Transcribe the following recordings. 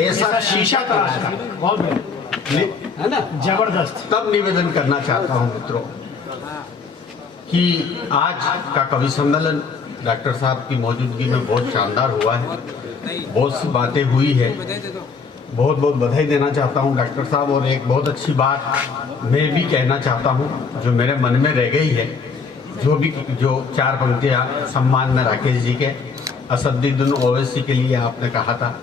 ऐसा शीशा का है ना, जबरदस्त। तब निवेदन करना चाहता हूं मित्रों कि आज का कवि सम्मेलन डॉक्टर साहब की मौजूदगी में बहुत शानदार हुआ है, बहुत सी बातें हुई है। बहुत बहुत बधाई देना चाहता हूं डॉक्टर साहब। और एक बहुत अच्छी बात मैं भी कहना चाहता हूं जो मेरे मन में रह गई है, जो 4 पंक्तियां सम्मान में राकेश जी के असदुद्दीन ओवैसी के लिए आपने कहा था।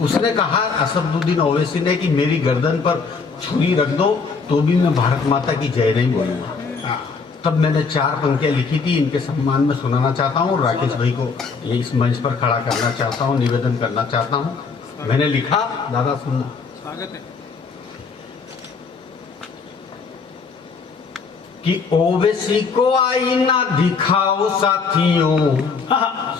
उसने कहा असदुद्दीन ओवैसी ने कि मेरी गर्दन पर छुरी रख दो तो भी मैं भारत माता की जय नहीं बोलूंगा। तब मैंने 4 पंक्तियां लिखी थी, इनके सम्मान में सुनाना चाहता हूँ। राकेश भाई को ये इस मंच पर खड़ा करना चाहता हूँ, निवेदन करना चाहता हूँ। मैंने लिखा, दादा सुनना। स्वागत है। कि ओवैसी को आईना दिखाओ साथियों,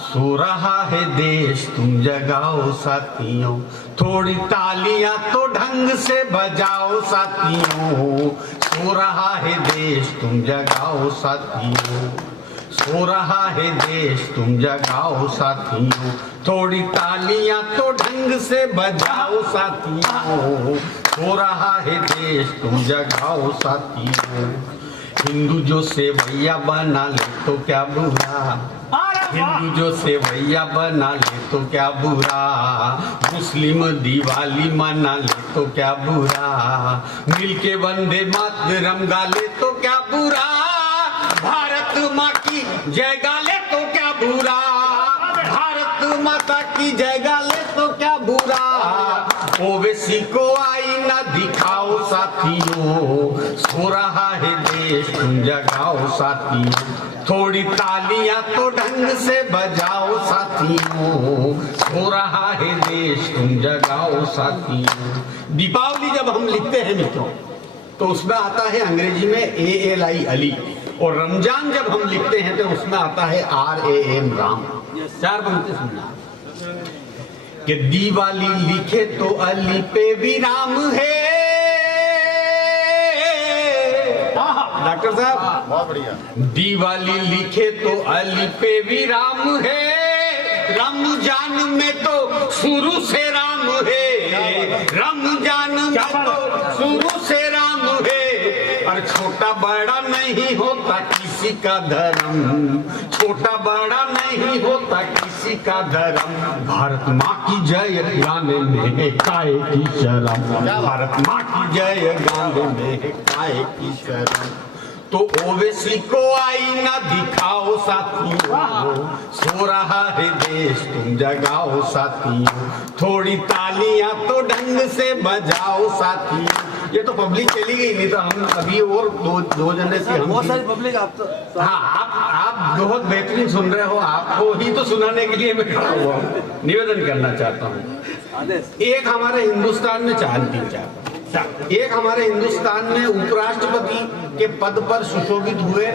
सो रहा है देश तुम जगाओ साथियों, थोड़ी तालियां तो ढंग से बजाओ साथियों, सो रहा है देश तुम जगाओ साथियों, सो रहा है देश तुम जगाओ साथियों, थोड़ी तालियां तो ढंग से बजाओ साथियों, सो रहा है देश तुम जगाओ साथियों। हिंदू जो सेवैया बना ले तो क्या बुरा, हिंदू जो सेवैया बना ले तो क्या बुरा, मुस्लिम दिवाली मना ले तो क्या बुरा, मिलके वंदे मातरम गा ले तो क्या बुरा, भारत माँ की जय गा ले तो क्या बुरा, भारत माता की जय गा ले तो क्या बुरा। ओवैसी को आईना दिखाओ साथियों, सो रहा है देश तुम जगाओ साथियों, थोड़ी तालियां तो ढंग से बजाओ साथियों, सो रहा है देश तुम जगाओ साथियों। दीपावली जब हम लिखते हैं मित्रों तो उसमें आता है अंग्रेजी में ALI अली, और रमजान जब हम लिखते हैं तो उसमें आता है RAM राम। 4 पंक्ति सुनना कि दिवाली लिखे तो अली पे भी राम है। डॉक्टर साहब बहुत बढ़िया। दिवाली लिखे तो अली पे भी राम है, रमजान में तो शुरू से राम है, रमजान में तो शुरू से राम है, और छोटा बड़ा नहीं होता किसी का धर्म, छोटा बड़ा नहीं होता किसी का धर्म, भारत माँ की जय गाने में काहे की शर्म, भारत माँ की जय गाने में काहे की शर्म। तो ओवैसी को आईना दिखाओ साथियों, सो रहा है देश तुम जगाओ साथियों, थोड़ी तालियां तो ढंग से बजाओ साथियों। ये तो पब्लिक चली गई, नहीं तो हम अभी और दो जने से हम बहुत सारी पब्लिक आप तो हाँ आप बहुत बेहतरीन सुन रहे हो, आपको ही तो सुनाने के लिए मैं खड़ा हुआ हूँ। निवेदन करना चाहता हूँ। एक हमारे हिंदुस्तान में 4 एक हमारे हिंदुस्तान में उपराष्ट्रपति के पद पर सुशोभित हुए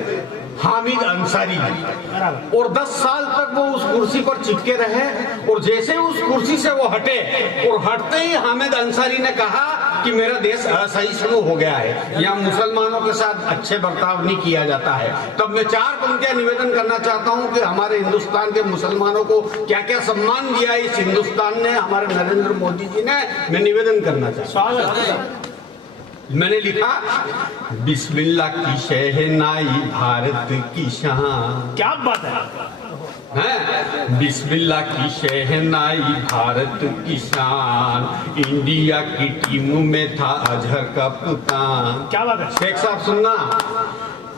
हामिद अंसारी जी, और 10 साल तक वो उस कुर्सी पर चिपके रहे, और जैसे उस कुर्सी से वो हटे, और हटते ही हामिद अंसारी ने कहा कि मेरा देश असहिष्णु हो गया है, यहाँ मुसलमानों के साथ अच्छे बर्ताव नहीं किया जाता है। तब मैं 4 पंक्तियां निवेदन करना चाहता हूँ कि हमारे हिंदुस्तान के मुसलमानों को क्या क्या सम्मान दिया इस हिंदुस्तान ने, हमारे नरेंद्र मोदी जी ने। मैं निवेदन करना चाहता हूँ। मैंने लिखा, बिस्मिल्लाह की शहनाई भारत की शान। क्या बात है, बिस्मिल्लाह की शहनाई भारत की शान, इंडिया की टीम में था अजहर कप्तान। क्या बात है। शेख साहब सुनना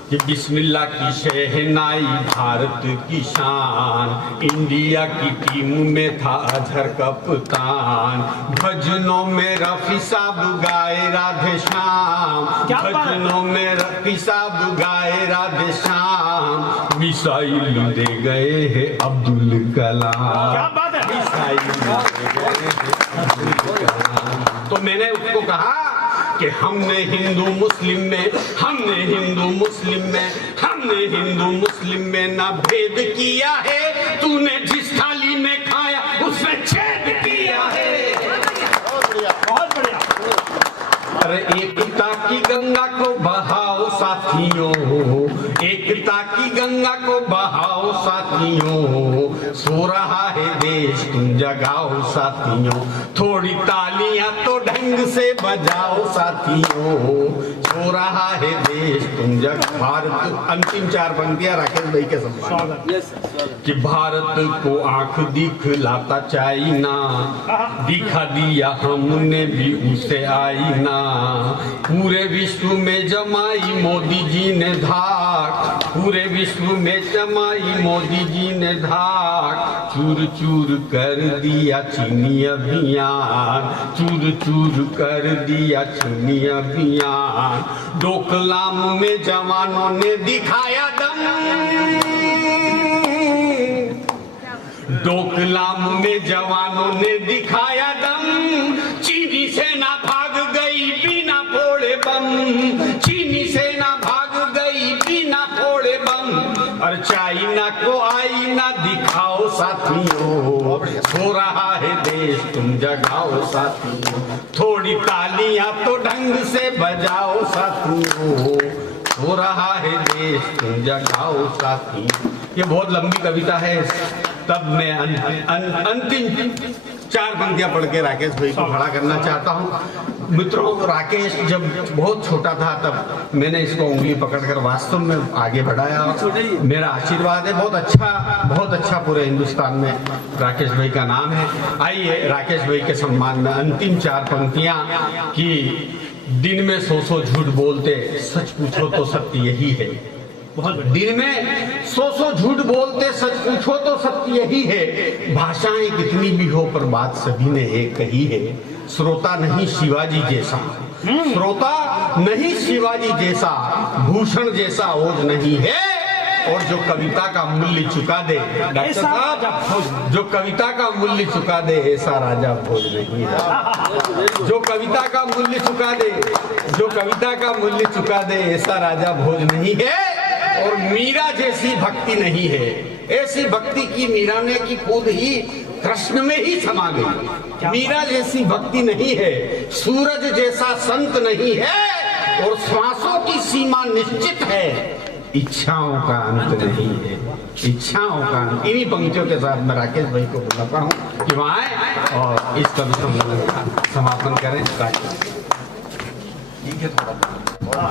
कि बिस्मिल्लाह की शहनाई भारत की शान, इंडिया की टीम में था अजहर कप्तान, भजनों में रफी साहब गाए राधे श्याम, भजनों में रफी साहब गाए राधे श्याम, मिसाइल दे गए हैं अब्दुल कलाम। क्या बात है। मिसाइल दे गए हैं अब्दुल कलाम। तो मैंने उसको कहा कि हमने हिंदू मुस्लिम में, हमने हिंदू मुस्लिम में, हमने हिंदू मुस्लिम में ना भेद किया है, तूने जिस थाली में खाया उसमें छेद किया है। बहुत बढ़िया। अरे एकता की गंगा को बहाओ साथियों, एकता की गंगा गंगा को बहाओ साथियों, सो रहा है देश तुम जगाओ साथियों, थोड़ी तालियां तो ढंग से बजाओ साथियों, सो रहा है देश तुम भारत। अंतिम 4 पंक्तियां राकेश भाई के सम्मान कि भारत को आंख दिखलाता चाइना, दिखा दिया हमने भी उसे आईना, पूरे विश्व में जमाई मोदी जी ने धाक, पूरे विश्व में जमाई मोदी जी ने धाक, चूर चूर कर दिया चीनी अभियान, चूर चूर कर दिया चीनी अभियान, डोकलाम में जवानों ने दिखाया दम, डोकलाम में जवानों ने दिखाया दम, चीनी सेना भाग गई बिना फोड़े बम, चीनी सेना भाग गई बिना फोड़े बम, और चाइना को आईना दिखाओ साथियों, सो रहा है देश तुम जगाओ साथियों, थोड़ी तालियां तो ढंग से बजाओ साथियों, सो रहा है देश तुम जगाओ साथियों। ये बहुत लंबी कविता है, तब मैं अंतिम 4 पंक्तियां पढ़ के राकेश भाई को खड़ा करना चाहता हूँ। मित्रों, राकेश जब बहुत छोटा था तब मैंने इसको उंगली पकड़कर वास्तव में आगे बढ़ाया। मेरा आशीर्वाद है, बहुत अच्छा पूरे हिंदुस्तान में राकेश भाई का नाम है। आइए राकेश भाई के सम्मान में अंतिम 4 पंक्तियां कि दिन में 100 झूठ बोलते, सच पूछो तो सत्य यही है। दिन में 100 झूठ बोलते, सच पूछो तो सत्य यही है, भाषाएं कितनी भी हो पर बात सभी ने एक कही है, श्रोता नहीं शिवाजी जैसा, श्रोता नहीं शिवाजी जैसा, भूषण जैसा ओज नहीं है, और जो कविता का मूल्य चुका दे, डॉक्टर साहब, जो कविता का मूल्य चुका दे ऐसा राजा भोज नहीं है, जो कविता का मूल्य चुका दे, जो कविता का मूल्य चुका दे ऐसा राजा भोज नहीं है, और मीरा जैसी भक्ति नहीं है, ऐसी भक्ति की मीरा ने की खुद ही कृष्ण में ही समा गई। मीरा जैसी भक्ति नहीं है, सूरज जैसा संत नहीं है, और श्वासों की सीमा निश्चित है, इच्छाओं का अंत नहीं है, इच्छाओं का अंत। इन्हीं पंक्तियों के साथ मैं राकेश भाई को बुलाता हूँ कि वहाँ आए और इस कवि सम्मेलन का समापन करें। ठीक है, थोड़ा